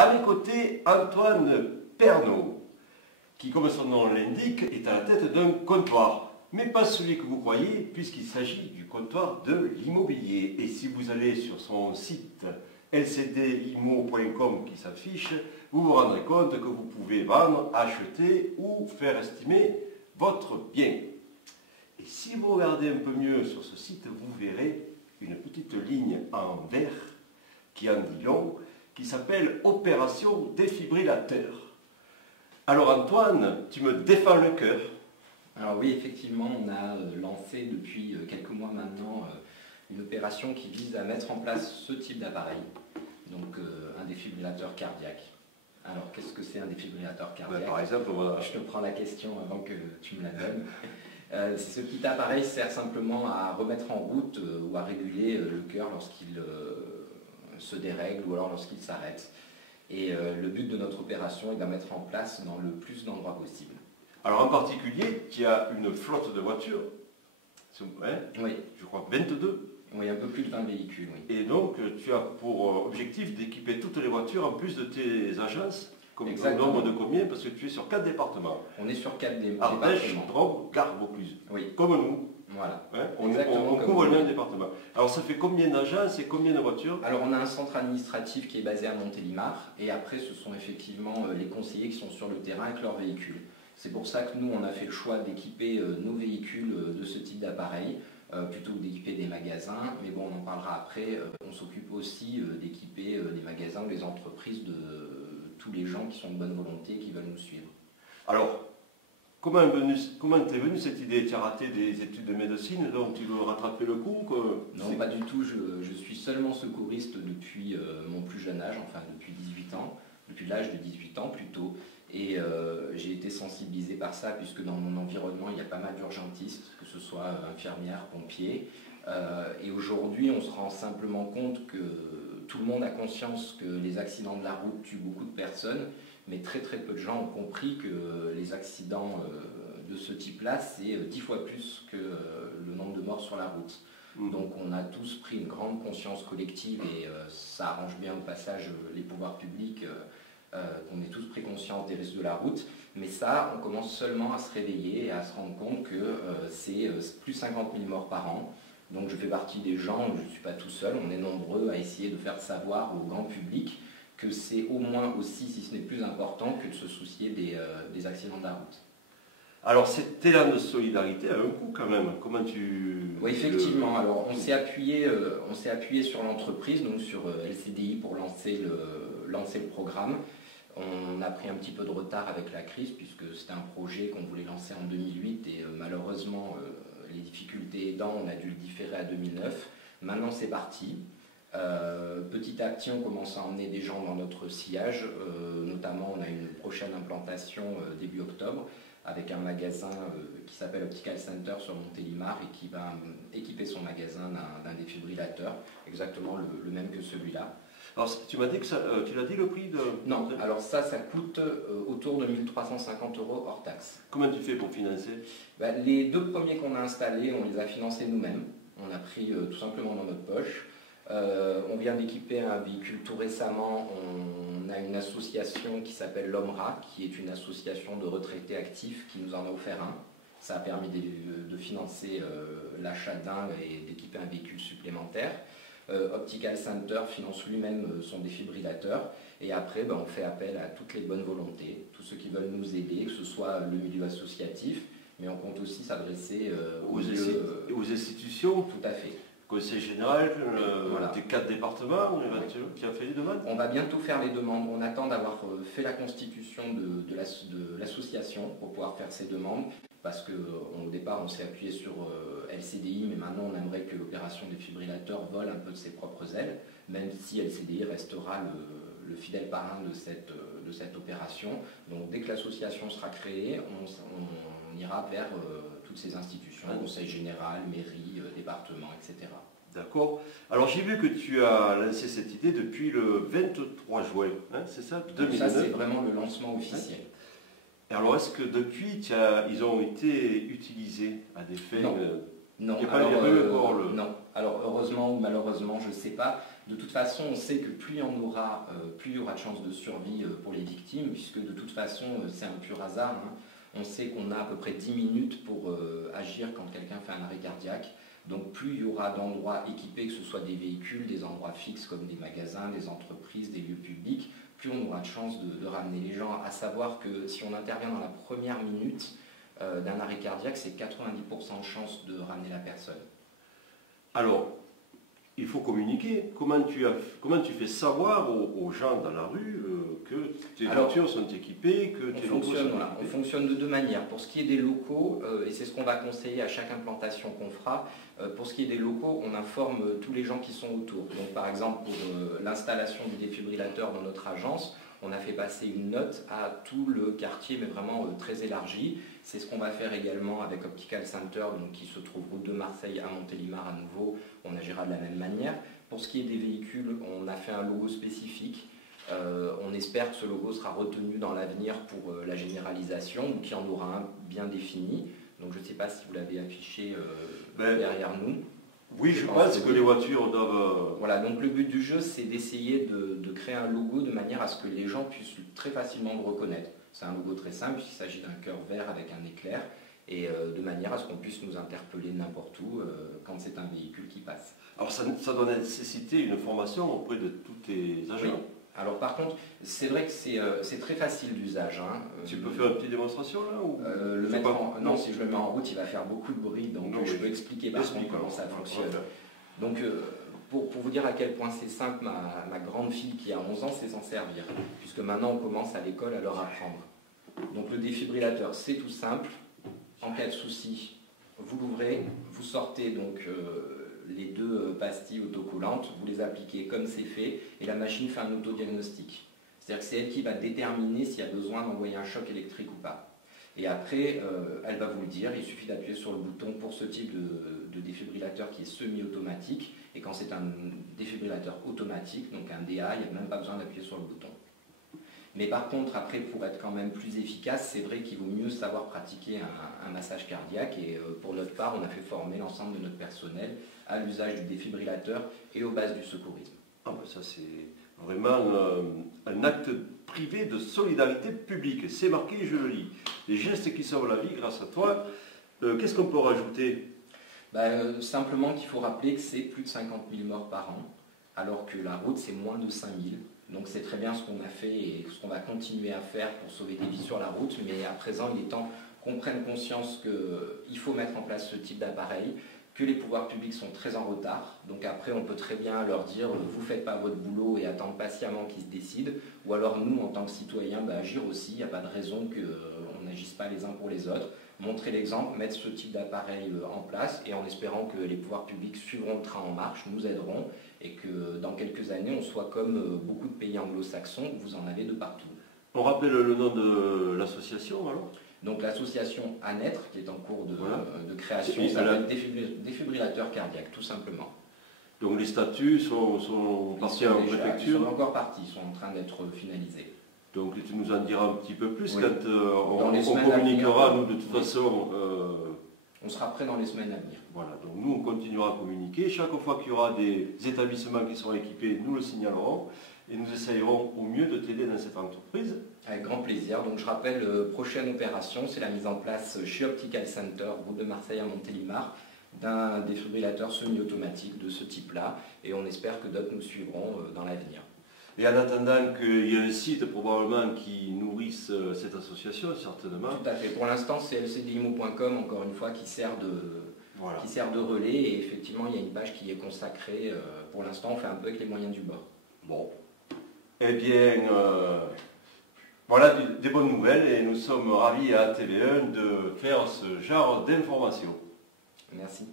À mes côtés, Antoine Pernaud, qui, comme son nom l'indique, est à la tête d'un comptoir. Mais pas celui que vous croyez, puisqu'il s'agit du comptoir de l'immobilier. Et si vous allez sur son site lcdimo.com qui s'affiche, vous vous rendrez compte que vous pouvez vendre, acheter ou faire estimer votre bien. Et si vous regardez un peu mieux sur ce site, vous verrez une petite ligne en vert qui en dit long, qui s'appelle Opération défibrillateur. Alors Antoine, tu me défends le cœur. Alors oui, effectivement, on a lancé depuis quelques mois maintenant une opération qui vise à mettre en place ce type d'appareil, donc un défibrillateur cardiaque. Alors qu'est-ce que c'est un défibrillateur cardiaque? Par exemple, voilà. Je te prends la question avant que tu me la donnes. Ce petit appareil sert simplement à remettre en route ou à réguler le cœur lorsqu'il se dérègle ou alors lorsqu'il s'arrête. Et le but de notre opération est de la mettre en place dans le plus d'endroits possible. Alors en particulier, tu as une flotte de voitures, hein, Oui. Je crois 22. Oui, un peu plus de 20 véhicules, oui. Et donc tu as pour objectif d'équiper toutes les voitures en plus de tes agences, comme au nombre de combien? Parce que tu es sur 4 départements. On est sur 4 départements. Ardèche, Drôme, Gare, Vaucluse. Oui. Comme nous. Voilà. Hein, on couvre le même département. Alors ça fait combien d'agences et combien de voitures? Alors on a un centre administratif qui est basé à Montélimar et après ce sont effectivement les conseillers qui sont sur le terrain avec leurs véhicules. C'est pour ça que nous on a fait le choix d'équiper nos véhicules de ce type d'appareil plutôt que d'équiper des magasins. Mais bon, on en parlera après. On s'occupe aussi d'équiper des magasins ou des entreprises de tous les gens qui sont de bonne volonté et qui veulent nous suivre. Alors, comment t'es venue cette idée? Tu as raté des études de médecine, donc tu veux rattraper le coup Non, pas du tout. Je suis seulement secouriste depuis mon plus jeune âge, enfin depuis 18 ans, depuis l'âge de 18 ans plutôt. Et j'ai été sensibilisé par ça, puisque dans mon environnement, il y a pas mal d'urgentistes, que ce soit infirmières, pompiers. Et aujourd'hui, on se rend simplement compte que tout le monde a conscience que les accidents de la route tuent beaucoup de personnes, mais très très peu de gens ont compris que les accidents de ce type-là, c'est 10 fois plus que le nombre de morts sur la route. Donc on a tous pris une grande conscience collective et ça arrange bien au passage les pouvoirs publics. Qu'on ait tous pris conscience des risques de la route, mais ça, on commence seulement à se réveiller et à se rendre compte que c'est plus 50 000 morts par an. Donc je fais partie des gens, je ne suis pas tout seul, on est nombreux à essayer de faire savoir au grand public que c'est au moins aussi, si ce n'est plus important, que de se soucier des accidents de la route. Alors cet élan de solidarité a un coût quand même. Comment tu... Oui, effectivement. Alors on s'est appuyé sur l'entreprise, donc sur LCDI pour lancer le programme. On a pris un petit peu de retard avec la crise puisque c'était un projet qu'on voulait lancer en 2008 et malheureusement les difficultés aidant, on a dû le différer à 2009. Maintenant c'est parti. Petit à petit on commence à emmener des gens dans notre sillage, notamment on a une prochaine implantation début octobre avec un magasin qui s'appelle Optical Center sur Montélimar et qui va équiper son magasin d'un défibrillateur, exactement le même que celui-là. Alors tu m'as dit que tu l'as dit le prix de... Non, alors ça coûte autour de 1 350 € hors taxe. Comment tu fais pour financer? Les 2 premiers qu'on a installés, on les a financés nous-mêmes. On a pris tout simplement dans notre poche. On vient d'équiper un véhicule tout récemment. On a une association qui s'appelle l'OMRA, qui est une association de retraités actifs qui nous en a offert un. Ça a permis de financer l'achat d'un et d'équiper un véhicule supplémentaire. Optical Center finance lui-même son défibrillateur et après on fait appel à toutes les bonnes volontés, tous ceux qui veulent nous aider, que ce soit le milieu associatif, mais on compte aussi s'adresser aux institutions. Tout à fait. Conseil général, voilà. Tes 4 départements, tu as fait les demandes? On va bientôt faire les demandes. On attend d'avoir fait la constitution de l'association pour pouvoir faire ces demandes. Parce qu'au départ, on s'est appuyé sur LCDI, mais maintenant, on aimerait que l'opération défibrillateur vole un peu de ses propres ailes, même si LCDI restera le fidèle parrain de cette opération. Donc, dès que l'association sera créée, on ira vers toutes ces institutions, conseil général, mairie, département, etc. D'accord. Alors, j'ai vu que tu as lancé cette idée depuis le 23 juin, hein, c'est ça, 2009. Ça, c'est vraiment le lancement officiel. Alors, est-ce que depuis, ils ont été utilisés à des fins... Non, il n'y a pas eu encore non. Alors heureusement ou malheureusement, je ne sais pas. De toute façon, on sait que plus il y en aura, plus il y aura de chances de survie pour les victimes, puisque de toute façon, c'est un pur hasard. Hein. On sait qu'on a à peu près 10 minutes pour agir quand quelqu'un fait un arrêt cardiaque. Donc plus il y aura d'endroits équipés, que ce soit des véhicules, des endroits fixes comme des magasins, des entreprises, des lieux publics, plus on aura de chances de ramener les gens. À savoir que si on intervient dans la première minute d'un arrêt cardiaque, c'est 90% de chances de ramener la personne. Alors, il faut communiquer. Comment tu fais savoir aux gens dans la rue que tes voitures sont équipées, que tes locaux sont équipés? On fonctionne de deux manières. Pour ce qui est des locaux, et c'est ce qu'on va conseiller à chaque implantation qu'on fera, pour ce qui est des locaux, on informe tous les gens qui sont autour. Donc par exemple, pour l'installation du défibrillateur dans notre agence, on a fait passer une note à tout le quartier, mais vraiment très élargi. C'est ce qu'on va faire également avec Optical Center, donc, qui se trouve route de Marseille à Montélimar à nouveau. On agira de la même manière. Pour ce qui est des véhicules, on a fait un logo spécifique. On espère que ce logo sera retenu dans l'avenir pour la généralisation, ou qu'il y en aura un bien défini. Donc je ne sais pas si vous l'avez affiché derrière nous. Oui, je pense que les voitures doivent... Voilà, donc le but du jeu, c'est d'essayer de créer un logo de manière à ce que les gens puissent très facilement le reconnaître. C'est un logo très simple, il s'agit d'un cœur vert avec un éclair, et de manière à ce qu'on puisse nous interpeller n'importe où quand c'est un véhicule qui passe. Alors ça doit nécessiter une formation auprès de tous tes agents. Oui. Alors par contre, c'est vrai que c'est très facile d'usage. Hein. Tu peux faire une petite démonstration là ou Non, si je le mets en route, il va faire beaucoup de bruit, donc je peux expliquer par contre comment ça fonctionne. Donc pour vous dire à quel point c'est simple, ma grande fille qui a 11 ans sait s'en servir, puisque maintenant on commence à l'école à leur apprendre. Donc le défibrillateur, c'est tout simple. En cas de souci, vous l'ouvrez, vous sortez donc les deux pastilles autocollantes, vous les appliquez comme c'est fait, et la machine fait un autodiagnostic. C'est-à-dire que c'est elle qui va déterminer s'il y a besoin d'envoyer un choc électrique ou pas. Et après, elle va vous le dire, il suffit d'appuyer sur le bouton pour ce type de défibrillateur qui est semi-automatique, et quand c'est un défibrillateur automatique, donc un DA, il n'y a même pas besoin d'appuyer sur le bouton. Mais par contre, après, pour être quand même plus efficace, c'est vrai qu'il vaut mieux savoir pratiquer un massage cardiaque, et pour notre part, on a fait former l'ensemble de notre personnel à l'usage du défibrillateur et aux bases du secourisme. Ah ben ça c'est vraiment un acte privé de solidarité publique. C'est marqué, je le lis. Les gestes qui sauvent la vie grâce à toi. Qu'est-ce qu'on peut rajouter? Simplement qu'il faut rappeler que c'est plus de 50 000 morts par an, alors que la route c'est moins de 5 000. Donc c'est très bien ce qu'on a fait et ce qu'on va continuer à faire pour sauver des vies sur la route, mais à présent il est temps qu'on prenne conscience qu'il faut mettre en place ce type d'appareil, que les pouvoirs publics sont très en retard. Donc après on peut très bien leur dire vous ne faites pas votre boulot et attendre patiemment qu'ils se décident, ou alors nous en tant que citoyens agir aussi, il n'y a pas de raison qu'on n'agisse pas les uns pour les autres, montrer l'exemple, mettre ce type d'appareil en place, et en espérant que les pouvoirs publics suivront le train en marche, nous aideront, et que dans quelques années on soit comme beaucoup de pays anglo-saxons, vous en avez de partout. On rappelle le nom de l'association alors? Donc l'association à naître, qui est en cours de création, s'appelle défibrillateur cardiaque, tout simplement. Donc les statuts sont partis en préfecture? Ils sont encore partis, ils sont en train d'être finalisés. Donc tu nous en diras un petit peu plus oui. Quand on communiquera, nous de toute façon... On sera prêt dans les semaines à venir. Voilà, donc nous on continuera à communiquer. Chaque fois qu'il y aura des établissements qui seront équipés, nous le signalerons et nous essayerons au mieux de t'aider dans cette entreprise. Avec grand plaisir. Donc je rappelle, prochaine opération, c'est la mise en place chez Optical Center, route de Marseille à Montélimar, d'un défibrillateur semi-automatique de ce type-là, et on espère que d'autres nous suivront dans l'avenir. Et en attendant qu'il y ait un site probablement qui nourrisse cette association, certainement. Tout à fait. Pour l'instant, c'est lcdimo.com, encore une fois, qui sert de relais, et effectivement, il y a une page qui est consacrée. Pour l'instant, on fait un peu avec les moyens du bord. Bon. Eh bien, voilà des bonnes nouvelles, et nous sommes ravis à TV1 de faire ce genre d'informations. Merci.